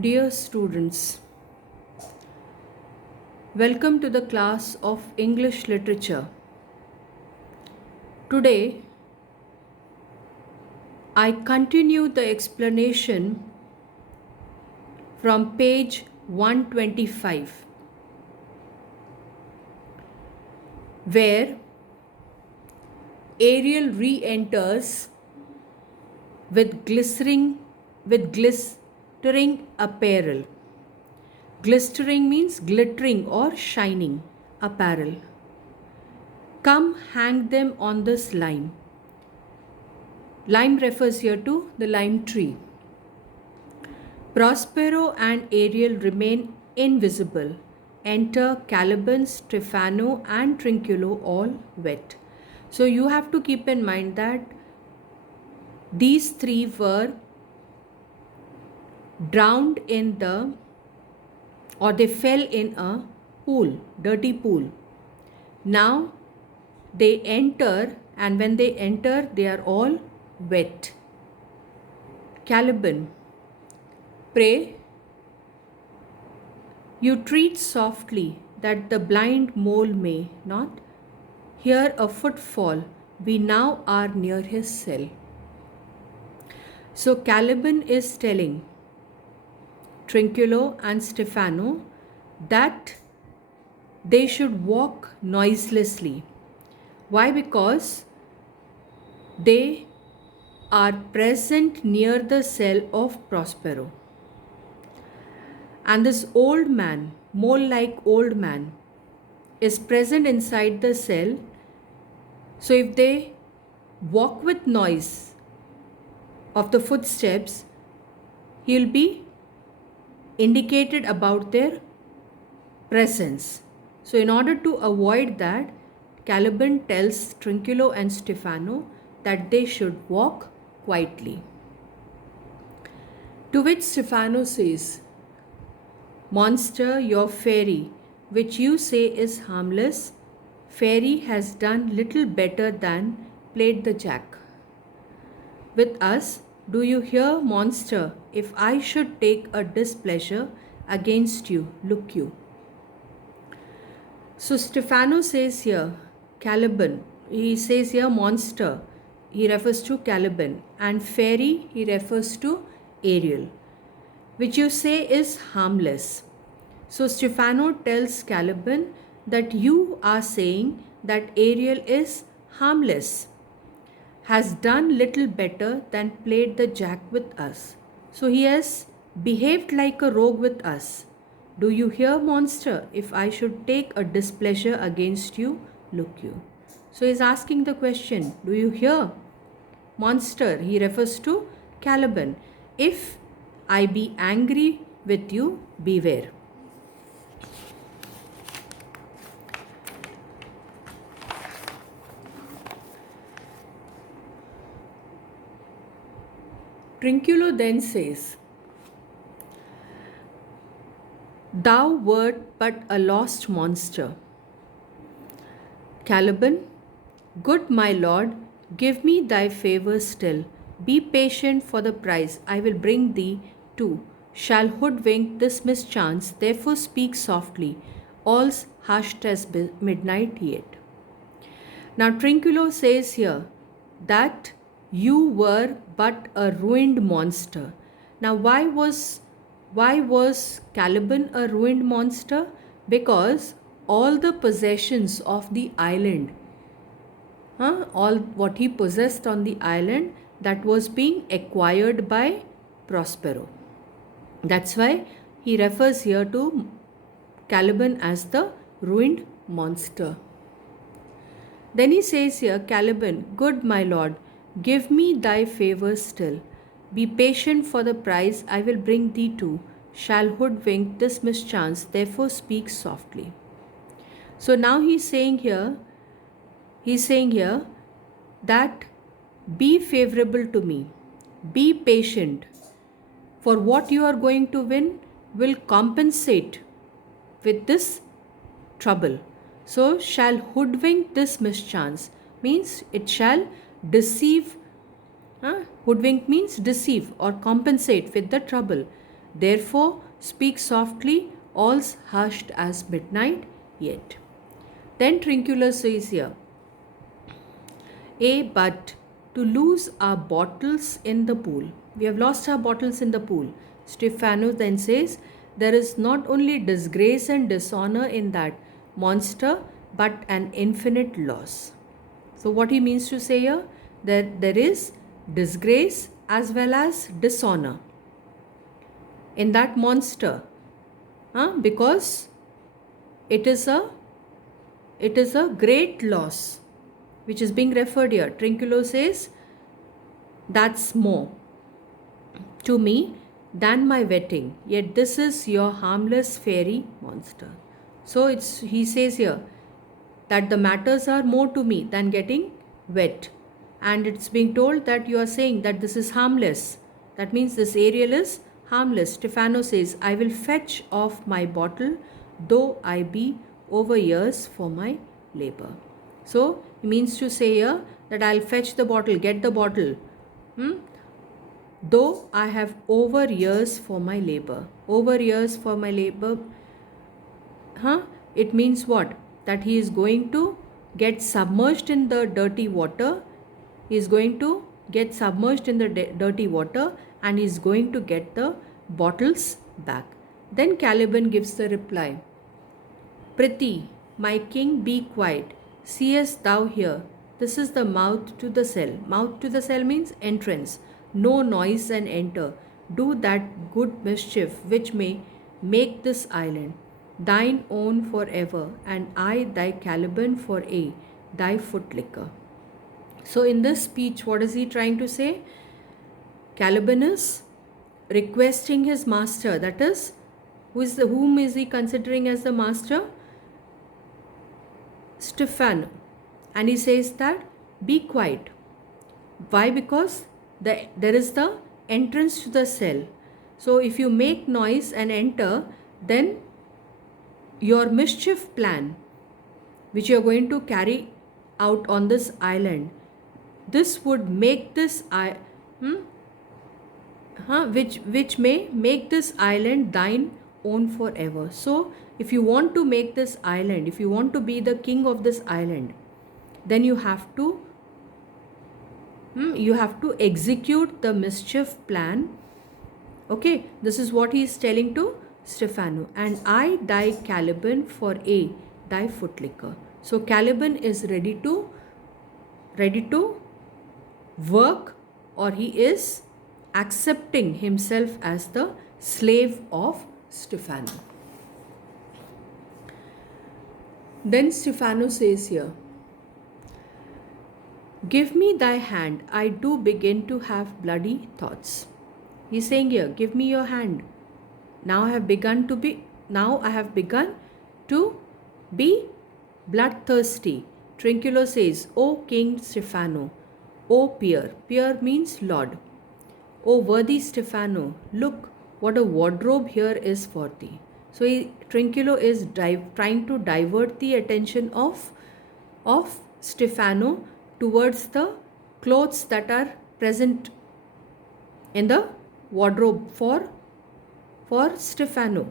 Dear students, welcome to the class of English Literature. Today, I continue the explanation from page 125, where Ariel re-enters with glistering apparel. Glistering means glittering or shining apparel. Come hang them on this lime. Lime refers here to the lime tree. Prospero and Ariel remain invisible. Enter Caliban, Stefano, and Trinculo, all wet. So you have to keep in mind that these three were drowned in they fell in a pool, dirty pool. Now they enter, and when they enter, they are all wet. Caliban, pray, you treat softly that the blind mole may not hear a footfall. We now are near his cell. So Caliban is telling Trinculo and Stefano that they should walk noiselessly. Why? Because they are present near the cell of Prospero. And this old man, mole-like old man, is present inside the cell. So if they walk with noise of the footsteps, he will be indicated about their presence. So in order to avoid that, Caliban tells Trinculo and Stefano that they should walk quietly. To which Stefano says, Monster, your fairy, which you say is harmless, fairy has done little better than played the jack. With us, do you hear, monster, if I should take a displeasure against you, look you. So Stefano says here, Caliban, he says here monster, he refers to Caliban, and fairy, he refers to Ariel, which you say is harmless. So Stefano tells Caliban that you are saying that Ariel is harmless, has done little better than played the jack with us. So he has behaved like a rogue with us. Do you hear, monster, if I should take a displeasure against you, look you. So he's asking the question, do you hear, monster? He refers to Caliban. If I be angry with you, beware. Trinculo then says, Thou wert but a lost monster. Caliban, good my lord, give me thy favour still. Be patient for the prize I will bring thee to. Shall hoodwink this mischance, therefore speak softly. All's hushed as midnight yet. Now Trinculo says here that you were but a ruined monster. Now why was Caliban a ruined monster? Because all the possessions of the island, all what he possessed on the island, that was being acquired by Prospero. That's why he refers here to Caliban as the ruined monster. Then he says here, Caliban, good my lord, give me thy favour still. Be patient for the prize I will bring thee to. Shall hoodwink this mischance, therefore speak softly. So now he's saying here that be favourable to me. Be patient. For what you are going to win will compensate with this trouble. So shall hoodwink this mischance means it shall deceive. Hoodwink means deceive or compensate with the trouble. Therefore, speak softly, all's hushed as midnight yet. Then Trinculo says here, but to lose our bottles in the pool. We have lost our bottles in the pool. Stephano then says, there is not only disgrace and dishonor in that monster, but an infinite loss. So, what he means to say here, that there is disgrace as well as dishonor in that monster, because it is a great loss which is being referred here. Trinculo says, that's more to me than my wetting, yet this is your harmless fairy monster. So he says here that the matters are more to me than getting wet, and it's being told that you are saying that this is harmless. That means this Ariel is harmless. Stephano says, I will fetch off my bottle, though I be over years for my labor. So he means to say here that I'll fetch the bottle, get the bottle, though I have over years for my labor. Over years for my labor, it means what? That he is going to get submerged in the dirty water. He is going to get submerged in the dirty water, and he is going to get the bottles back. Then Caliban gives the reply, Prithee, my king, be quiet. Seest thou here? This is the mouth to the cell. Mouth to the cell means entrance. No noise and enter. Do that good mischief which may make this island thine own forever, and I thy Caliban for thy footlicker. So in this speech, what is he trying to say? Caliban is requesting his master, that is, whom is he considering as the master? Stephano. And he says that be quiet. Why? Because there is the entrance to the cell. So if you make noise and enter, then your mischief plan which you are going to carry out on this island, this would make this which may make this island thine own forever. So if you want to make this island, if you want to be the king of this island, then you have to execute the mischief plan. Okay, this is what he is telling to Stephano. And I thy Caliban for thy footlicker. So Caliban is ready to work, or he is accepting himself as the slave of Stephano. Then Stephano says here, give me thy hand, I do begin to have bloody thoughts. He's saying here, give me your hand. Now I have begun to be bloodthirsty. Trinculo says, O King Stephano, O peer. Peer means Lord. O worthy Stephano, look what a wardrobe here is for thee. So Trinculo is trying to divert the attention of Stephano towards the clothes that are present in the wardrobe for Stephano.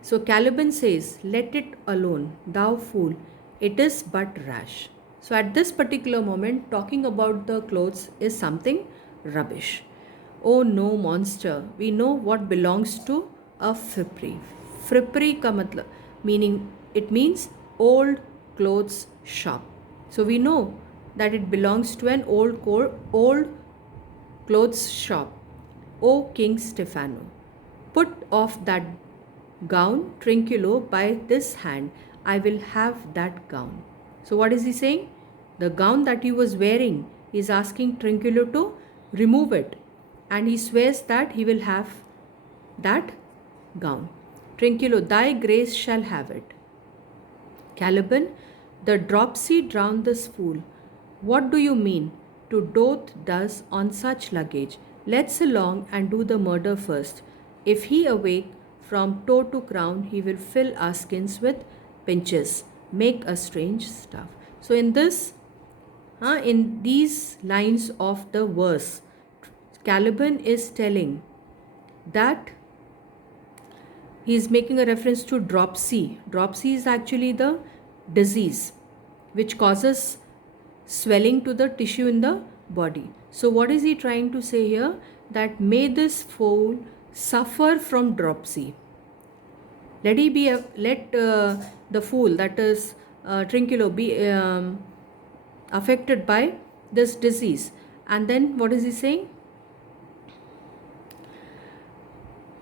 So Caliban says, let it alone, thou fool, it is but rash. So at this particular moment, talking about the clothes is something rubbish. Oh no, monster, we know what belongs to a frippery. Frippery ka matlab, it means old clothes shop. So we know that it belongs to an old clothes shop. O King Stephano, put off that gown, Trinculo, by this hand, I will have that gown. So what is he saying? The gown that he was wearing, he is asking Trinculo to remove it, and he swears that he will have that gown. Trinculo, thy grace shall have it. Caliban, the dropsy drowned this fool. What do you mean to dote thus on such luggage? Let's along and do the murder first. If he awake from toe to crown, he will fill our skins with pinches, make a strange stuff. So in these lines of the verse, Caliban is telling that he is making a reference to dropsy. Dropsy is actually the disease which causes swelling to the tissue in the body. So, what is he trying to say here? That may this fool suffer from dropsy. Let he be let the fool, that is Trinculo, be affected by this disease. And then what is he saying?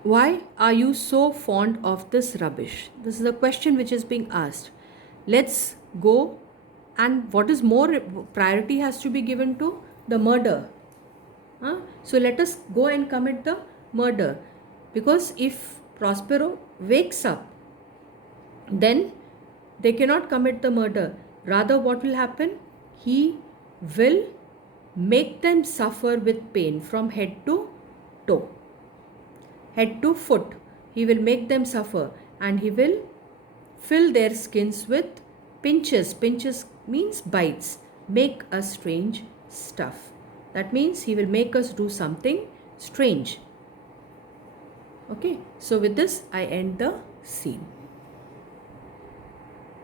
Why are you so fond of this rubbish? This is a question which is being asked. Let's go, and what is more, priority has to be given to the murder. So let us go and commit the murder, because if Prospero wakes up, then they cannot commit the murder. Rather, what will happen? He will make them suffer with pain from head to toe, head to foot. He will make them suffer, and he will fill their skins with pinches. Pinches means bites. Make us strange stuff. That means he will make us do something strange. Okay, so with this I end the scene.